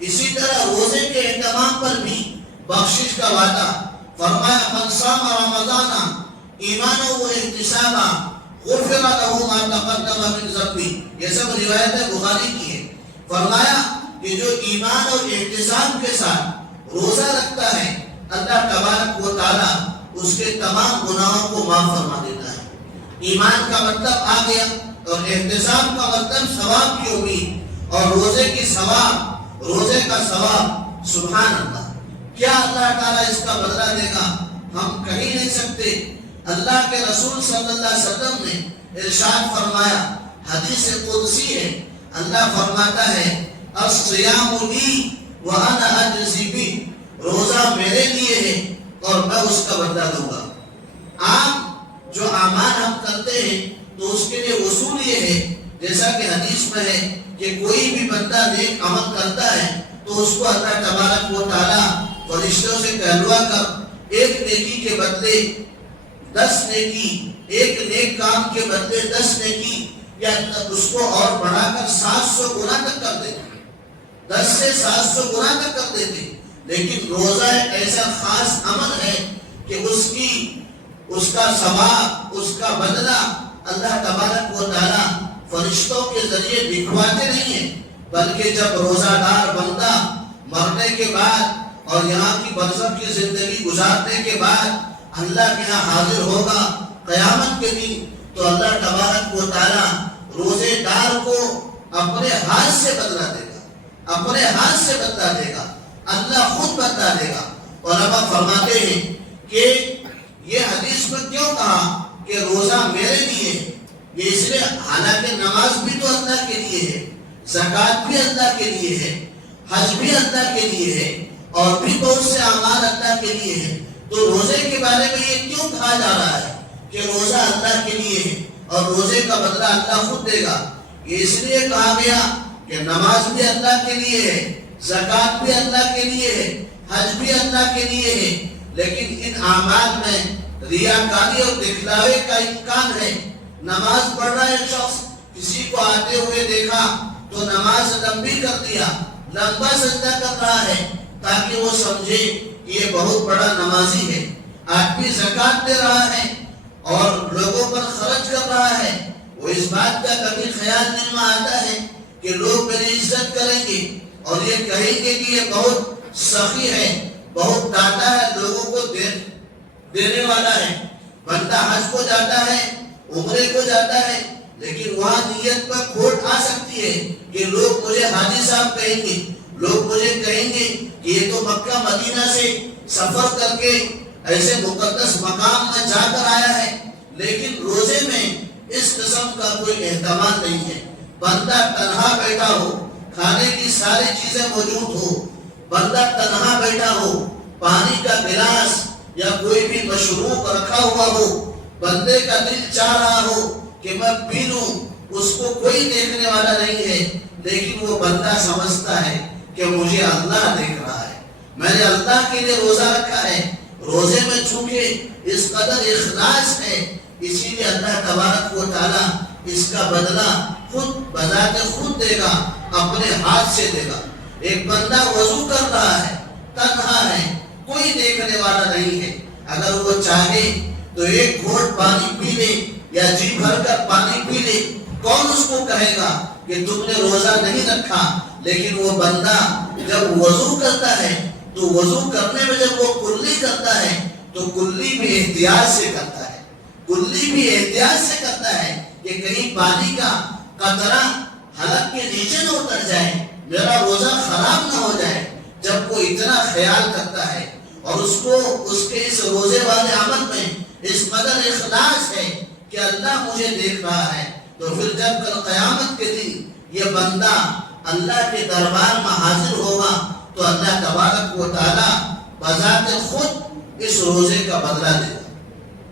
اسی طرح روزے کے اہتمام پر بھی بخشش کا وعدہ فرمایا، من صام رمضان ایمانا و احتسابا غفر له ما تقدم من ذنبه، یہ سب روایت بخاری کی ہے۔ فرمایا کہ جو ایمان اور احتساب کے ساتھ روزہ رکھتا ہے اللہ تبارک و تعالی اس کے تمام گناہوں کو معاف فرما دیتا ہے۔ ایمان کا مطلب آ گیا، اور احتساب کا مطلب ثواب کی امید، اور روزے کی ثواب، روزے کا ثواب، سبحان اللہ، کیا اللہ تعالیٰ اس کا بدلہ دے گا ہم کہیں نہیں سکتے۔ اللہ کے رسول صلی اللہ علیہ وسلم نے ارشاد فرمایا، حدیث قدسی ہے، اللہ فرماتا ہے الصیام لی وانا اجزی بہ، روزہ میرے لیے ہے اور میں اس کا بدلہ دوں گا۔ عام جو اعمال ہم کرتے ہیں تو اس کے لیے اصول یہ ہے، جیسا کہ حدیث میں ہے کہ کوئی بھی بندہ نیک عمل کرتا ہے تو اس کو اللہ تبارک و تعالیٰ فرشتوں سے کہلوا کر ایک نیکی کے بدلے 10 نیکی، ایک نیک کام کے بدلے 10 نیکی، یا اس کو اور بڑھا کر 700 گنا تک کر دیتے، 10 سے 700 گنا تک کر دیتے۔ لیکن روزہ ایک ایسا خاص عمل ہے کہ اس کا ثواب، اس کا بدلہ اللہ تبارک و تعالیٰ فرشتوں کے ذریعے دکھواتے نہیں ہیں، بلکہ جب روزہ دار بندہ مرنے کے بعد اور یہاں کی برزخ کی زندگی گزارنے کے بعد اللہ کے یہاں حاضر ہوگا قیامت کے دن، تو اللہ تبارک و تعالیٰ روزے دار کو اپنے ہاتھ سے بدلہ دے گا، اپنے ہاتھ سے بدلہ دے گا، اللہ خود بدلہ دے گا۔ علماء فرماتے ہیں کہ یہ حدیث میں کیوں کہا کہ روزہ میرے لیے ہے، یہ اس لیے حالانکہ نماز بھی تو اللہ کے لیے ہے، زکوٰۃ بھی اللہ کے لیے ہے، حج بھی اللہ کے لیے ہے، اور بھی بہت سے اعمال اللہ کے لیے ہے، تو روزے کے بارے میں یہ کیوں کہا جا رہا ہے کہ روزہ اللہ کے لیے ہے اور روزے کا بدلہ اللہ خود دے گا؟ یہ اس لیے کہا گیا کہ نماز بھی اللہ کے لیے ہے، زکوٰۃ بھی اللہ کے لیے ہے، حج بھی اللہ کے لیے ہے، لیکن ان اعمال میں ریاکاری اور دکھلاوے کا امکان ہے۔ نماز پڑھ رہا ہے شخص، کسی کو آتے ہوئے دیکھا تو نماز لمبی کر دیا، لمبا سجدہ کر رہا ہے تاکہ وہ سمجھے کہ یہ بہت بڑا نمازی ہے۔ آدمی زکوٰۃ دے رہا ہے اور لوگوں پر خرچ کر رہا ہے، وہ اس بات کا کبھی خیال نہیں آتا ہے کہ لوگ میری عزت کریں گے اور یہ کہیں گے کہ یہ بہت سخی ہے، بہت داتا ہے، لوگوں کو دینے والا ہے۔ بندہ حج کو جاتا ہے، عمرے کو جاتا ہے، لیکن وہاں نیت پر کھوٹ آ سکتی ہے کہ لوگ مجھے حاجی صاحب کہیں گے، لوگ مجھے کہیں گے کہ یہ تو مکہ مدینہ سے سفر کر کے ایسے مقدس مقام میں جا کر آیا ہے۔ لیکن روزے میں اس قسم کا کوئی اہتمام نہیں ہے۔ بندہ تنہا بیٹھا ہو، کھانے کی ساری چیزیں موجود ہو، بندہ تنہا بیٹھا ہو، پانی کا گلاس یا کوئی بھی مشروب رکھا ہوا ہو، بندے کا دل چاہ رہا ہو کہ میں پی لوں، اس کو کوئی دیکھنے والا نہیں ہے، لیکن وہ بندہ سمجھتا ہے کہ مجھے اللہ دیکھ رہا ہے، میں نے اللہ کے لیے روزہ رکھا ہے۔ روزے میں چونکہ اس قدر اخلاص ہے، اسی لیے اللہ تبارک و تعالیٰ اس کا بدلہ خود بذات خود دے گا، اپنے ہاتھ سے دے گا۔ ایک بندہ وضو کر رہا ہے، تنہا ہے، کوئی دیکھنے والا نہیں ہے، اگر وہ چاہے تو ایک گھونٹ پانی پی لے یا جی بھر کر پانی پی لے، کون اس کو کہے گا کہ تم نے روزہ نہیں رکھا؟ لیکن وہ بندہ جب وضو کرتا ہے تو وضو کرنے میں جب وہ کلی کرتا ہے تو کلی بھی احتیاط سے کرتا ہے، کلی بھی احتیاط سے کرتا ہے کہ کہیں پانی کا قطرہ حلق کے نیچے نہ اتر جائے، میرا روزہ خراب نہ ہو جائے۔ جب وہ اتنا خیال کرتا ہے اور اس کو اس کے اس روزے والے عمل میں اس قدر اخلاص ہے کہ اللہ مجھے دیکھ رہا ہے، تو پھر جب کل قیامت کے دن یہ بندہ اللہ کے دربار میں حاضر ہوگا تو اللہ تبارک و تعالیٰ بذات خود اس روزے کا بدلہ دے گا۔